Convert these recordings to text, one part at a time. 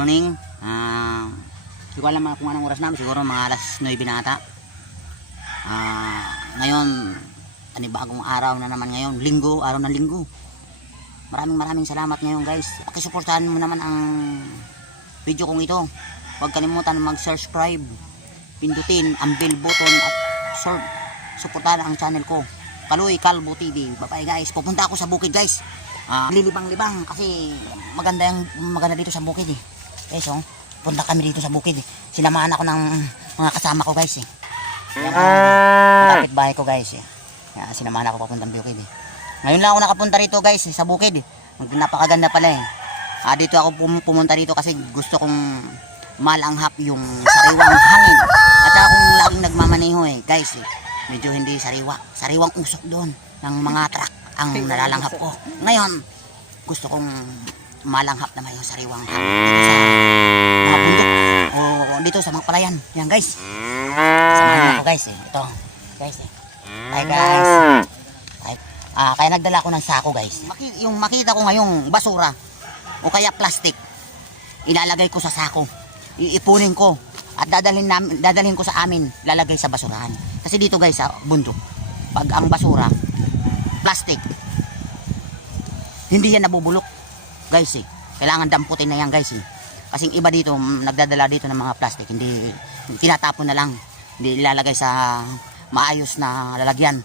morning. Ah, hindi ko alam kung anong oras namin. Siguro mga alas 9 na ata. Ah, ngayon, panibagong araw na naman ngayon. Linggo, araw ng linggo. Maraming maraming salamat ngayon guys. Pakisuportahan mo naman ang video kong ito. Huwag kalimutan mag-subscribe. Pindutin ang bell button at sur- suportahan ang channel ko. Kaloy Calvo TV. Bye guys. Pupunta ako sa bukid guys. Ah, lilibang-libang kasi maganda yung maganda dito sa bukid eh. Guys, oh, punta kami dito sa bukid eh. Sinamahan ako ng mga kasama ko guys eh. Ah, kapitbahay ko guys eh. Kaya sinamahan ako papuntang bukid eh. Ngayon lang ako nakapunta rito guys eh, sa bukid eh. Napakaganda pala eh. Ah, dito ako pum- pumunta dito kasi gusto kong malanghap yung sariwang hangin. At saka kung laging nagmamaneho eh, guys eh, medyo hindi sariwa. Sariwang usok doon ng mga truck ang nalalanghap ko. Ngayon, gusto kong malanghap naman yung sariwang hangin sa mga bundok o dito sa mga palayan. Yan guys. Samahan niyo ako guys eh. Ito. Guys eh. Hi guys. Hi. Ah, kaya nagdala ako ng sako guys. Maki- yung makita ko ngayong basura o kaya plastic, ilalagay ko sa sako. Iipunin ko at dadalhin namin dadalhin ko sa amin lalagay sa basurahan. Kasi dito guys sa bundok, pag ang basura plastic hindi yan nabubulok. Guys eh, kailangan damputin na yan guys eh. Kasi yung iba dito mm, nagdadala dito ng mga plastic, hindi tinatapon na lang. Hindi ilalagay sa maayos na lalagyan.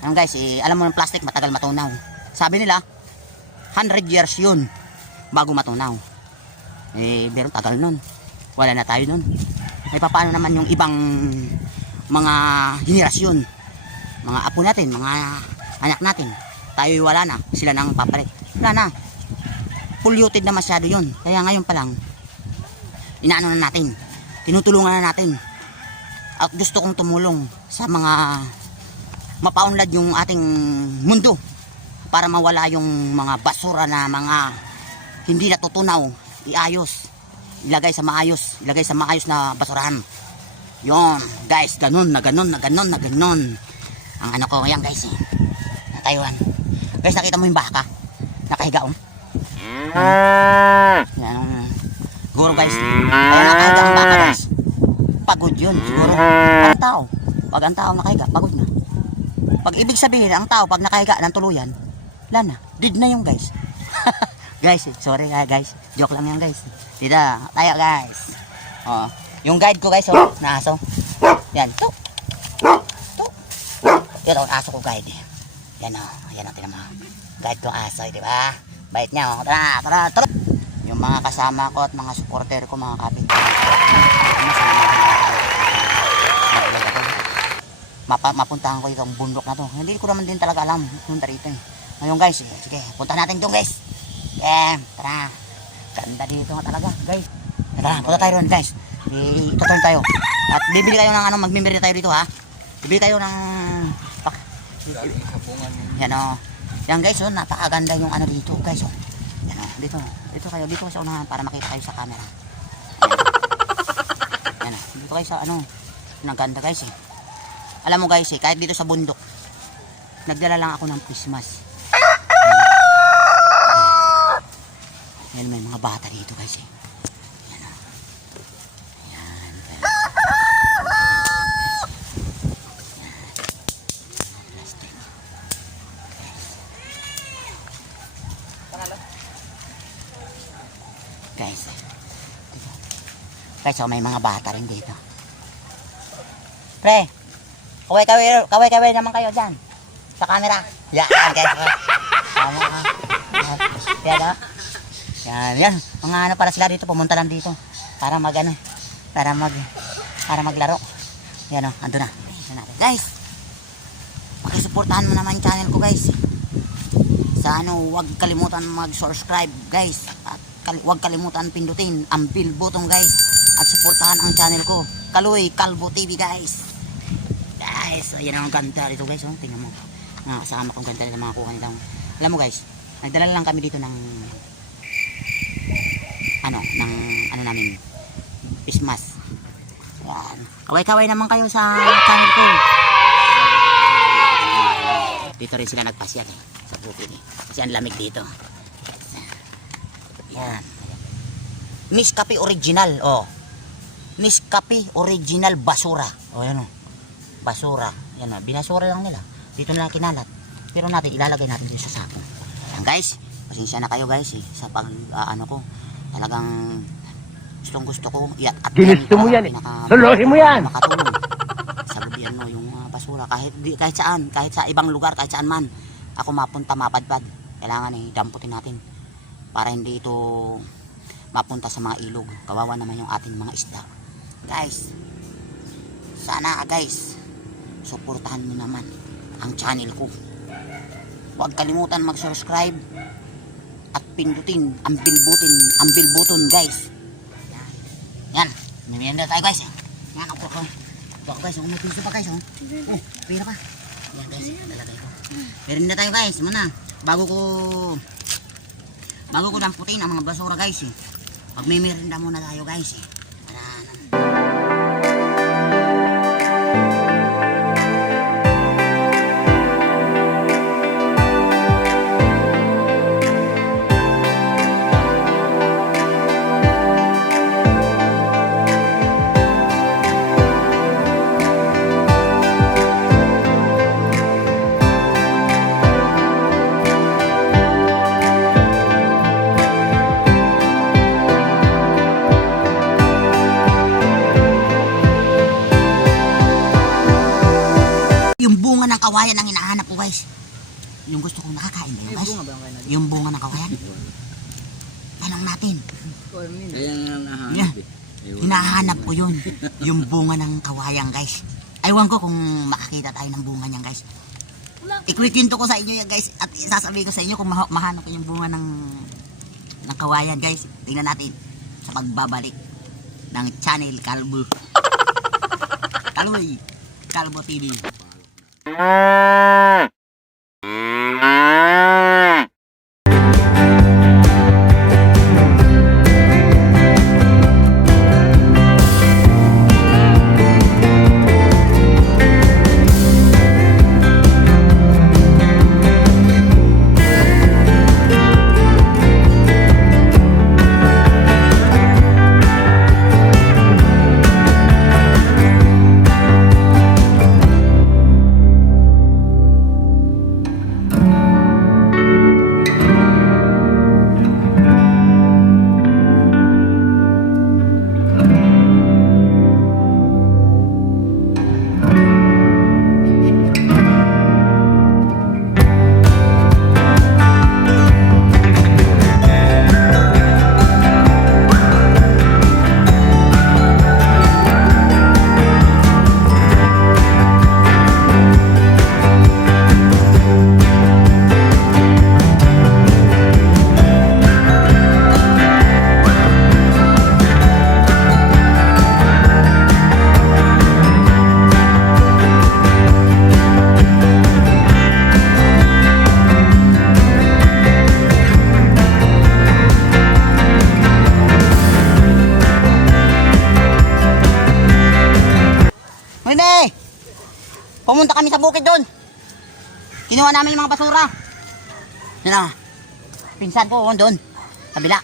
Ano guys, eh, alam mo ng plastic matagal matunaw. Sabi nila 100 years yun bago matunaw. Eh, pero tagal nun. Wala na tayo nun. Eh, paano naman yung ibang mga henerasyon? Mga apo natin, mga anak natin. Tayo wala na. Sila nang papalit. Wala na. Polluted na masyado yun. Kaya ngayon pa lang, inaano na natin. Tinutulungan na natin. At gusto kong tumulong sa mga mapaunlad yung ating mundo para mawala yung mga basura na mga hindi natutunaw, iayos, ilagay sa maayos, ilagay sa maayos na basurahan. Yon, guys, ganun na ganun na ganun na ganun. Ang ano ko, yan guys, eh. Na Taiwan. Guys, nakita mo yung baka? Nakahiga, oh. Yan, um, siguro guys, kaya nakahiga ang baka guys. Pagod yun, siguro. Ang tao, pag ang tao nakahiga, pagod na. Pag ibig sabihin, ang tao pag nakahiga ng tuluyan, wala na. Dead na yung guys. guys, sorry guys. Joke lang yan guys. Dito, tayo guys. Oh, yung guide ko guys, oh, na aso. Yan, tuk. Tuk. Yan ang aso ko guide. Yan oh, yan ang tinama. Guide ko aso, eh, di ba? Bait niya oh. Tara, tara, tara. Yung mga kasama ko at mga supporter ko, mga kapit. Ano, mapa, mapuntahan ko itong bundok na to. Hindi ko naman din talaga alam punta rito eh. Ngayon guys, eh, sige, punta natin doon guys. Yeah, tara. Ganda dito nga talaga guys. Tara, punta tayo ron guys. Ituturn tayo. At bibili kayo ng ano, magmimili tayo dito ha. Bibili kayo ng... Pak, yan o. Yan guys, oh, napakaganda yung ano dito guys. Oh. Yan o, dito. Dito kayo, dito kayo sa unahan para makita kayo sa camera. Yan, yan o. Dito kayo sa ano. Naganda guys eh. Alam mo guys eh, kahit dito sa bundok, nagdala lang ako ng Christmas. Yan, may mga bata dito guys eh. Guys, eh. Guys, oh, may mga bata rin dito. Pre, kaway kaway kaway naman kayo diyan. Sa camera. Yan guys. Tama ka. Yan ah. Yan, yan. Mga ano para sila dito, pumunta lang dito. Para mag ano, para mag, para maglaro. Yan o, ando na. Yan natin. Guys, pakisuportahan mo naman channel ko guys. Sa ano, huwag kalimutan mag-subscribe guys. Kal- huwag kalimutan pindutin ang bell button guys. At suportahan ang channel ko. Kaloy Calvo TV guys. Guys, ayan ang ganda dito guys. Oh. Tingnan mo. Mga kasama kong ganda ng mga kuha nila. Alam mo guys, nagdala lang kami dito ng ano, ng ano namin Christmas. Yan. Kaway-kaway naman kayo sa channel ko. Dito rin sila nagpasyal eh, sa bukid eh. Kasi ang lamig dito. Yan. Nescafe Original, oh. Nescafe Original Basura. Oh, yan oh. Basura. Yan oh. Binasura lang nila. Dito na lang kinalat. Pero natin, ilalagay natin dito sa sako. Yan guys. Pasensya na kayo guys eh. Sa pag, ah, ano ko. Talagang gustong gusto ko. Iat at Ginusto mo yan eh. Solohin mo yan. Makatulong sa gobyerno yung mga basura. Kahit, di- kahit saan. Kahit sa ibang lugar. Kahit saan man. Ako mapunta, mapadpad. Kailangan eh, damputin natin. Para hindi ito mapunta sa mga ilog. Kawawa naman yung ating mga isda. Guys, sana guys, suportahan mo naman ang channel ko. Huwag kalimutan mag-subscribe at pindutin ang bilbutin, ang bilbuton guys. Yan. Yan. Merienda tayo guys. Yan ako ko. Ito ako guys, oh, may piso pa guys. Oh, oh pira pa. Yan guys, lalagay ko. Merienda tayo guys, muna. Bago ko bago ko damputin ang mga basura guys eh. Pag may merienda muna tayo guys eh. Kawayan ang hinahanap ko guys. Yung gusto kong nakakain ba yun guys? Yung bunga ng kawayan. Tanong natin. Ayan nga nahanap Yeah. eh. Hinahanap ko yun. Yung bunga ng kawayan guys. Aywan ko kung makakita tayo ng bunga niyan guys. Ikwikwento ko sa inyo yan guys. At isasabihin ko sa inyo kung maha- mahanap ko yung bunga ng ng kawayan guys. Tingnan natin sa pagbabalik ng channel Kalbo. Kalboy. Kalbo TV. え! Kami sa bukid doon. Kinuha namin yung mga basura. Yun na. Pinsan ko oh, doon. Kabila.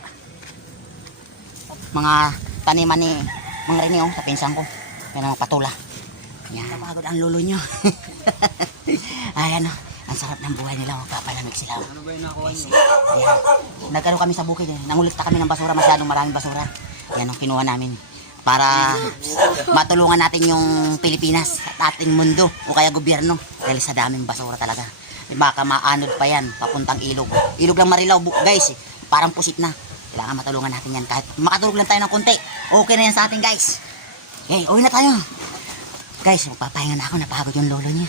Mga taniman ni Mang Rene oh, sa pinsan ko. Yan ang patula. Yan. Napagod ang lolo nyo. Ayan oh. Ang sarap ng buhay nila. Oh. Papalamig sila. Oh. Ano ba yung nakuha niyo? Ayan. Nagkaroon kami sa bukid eh. Nangulikta kami ng basura, masyadong maraming basura. Yan ang kinuha namin. Para matulungan natin yung Pilipinas at ating mundo o kaya gobyerno. Dahil sa daming basura talaga. Baka maanod pa yan, papuntang ilog. Ilog lang marilaw, guys. eh. Parang pusit na. Kailangan matulungan natin yan. Kahit makatulog lang tayo ng konti. Okay na yan sa atin, guys. Okay, uwi na tayo. Guys, magpapahinga na ako. Napagod yung lolo niya.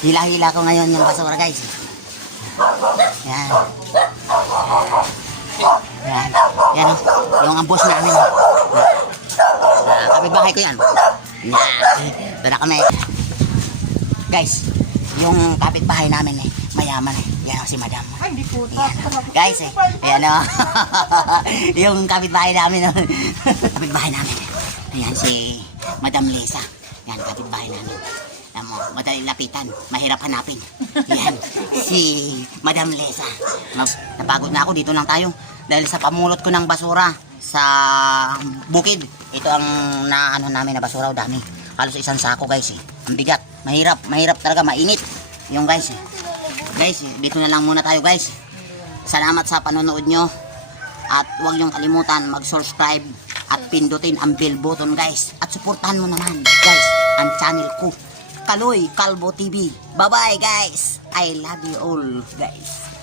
Hila-hila ko ngayon yung basura guys. Yan. Yan. Yan. oh. Yung ang boss namin. Uh, kapitbahay ko yan. Yan. Na kami. Guys, yung kapitbahay namin eh, mayaman eh. Yan oh, si madam. Ay, hindi po. Guys eh. Ayan o. yung kapitbahay namin. oh. kapitbahay namin. eh. Ayan si Madam Lisa. Yan, kapitbahay namin. Ang madali lapitan, mahirap hanapin. Yan, si Madam Lesa. Napagod na ako, dito lang tayo. Dahil sa pamulot ko ng basura sa bukid. Ito ang naano namin na basura, o dami. Halos isang sako guys eh. Ang bigat, mahirap, mahirap talaga, mainit. Yung guys eh. Guys, eh, dito na lang muna tayo guys. Salamat sa panonood nyo. At huwag niyong kalimutan mag-subscribe at pindutin ang bell button guys. At suportahan mo naman guys ang channel ko. Kaloy Kalbo TV. Bye bye guys. I love you all guys.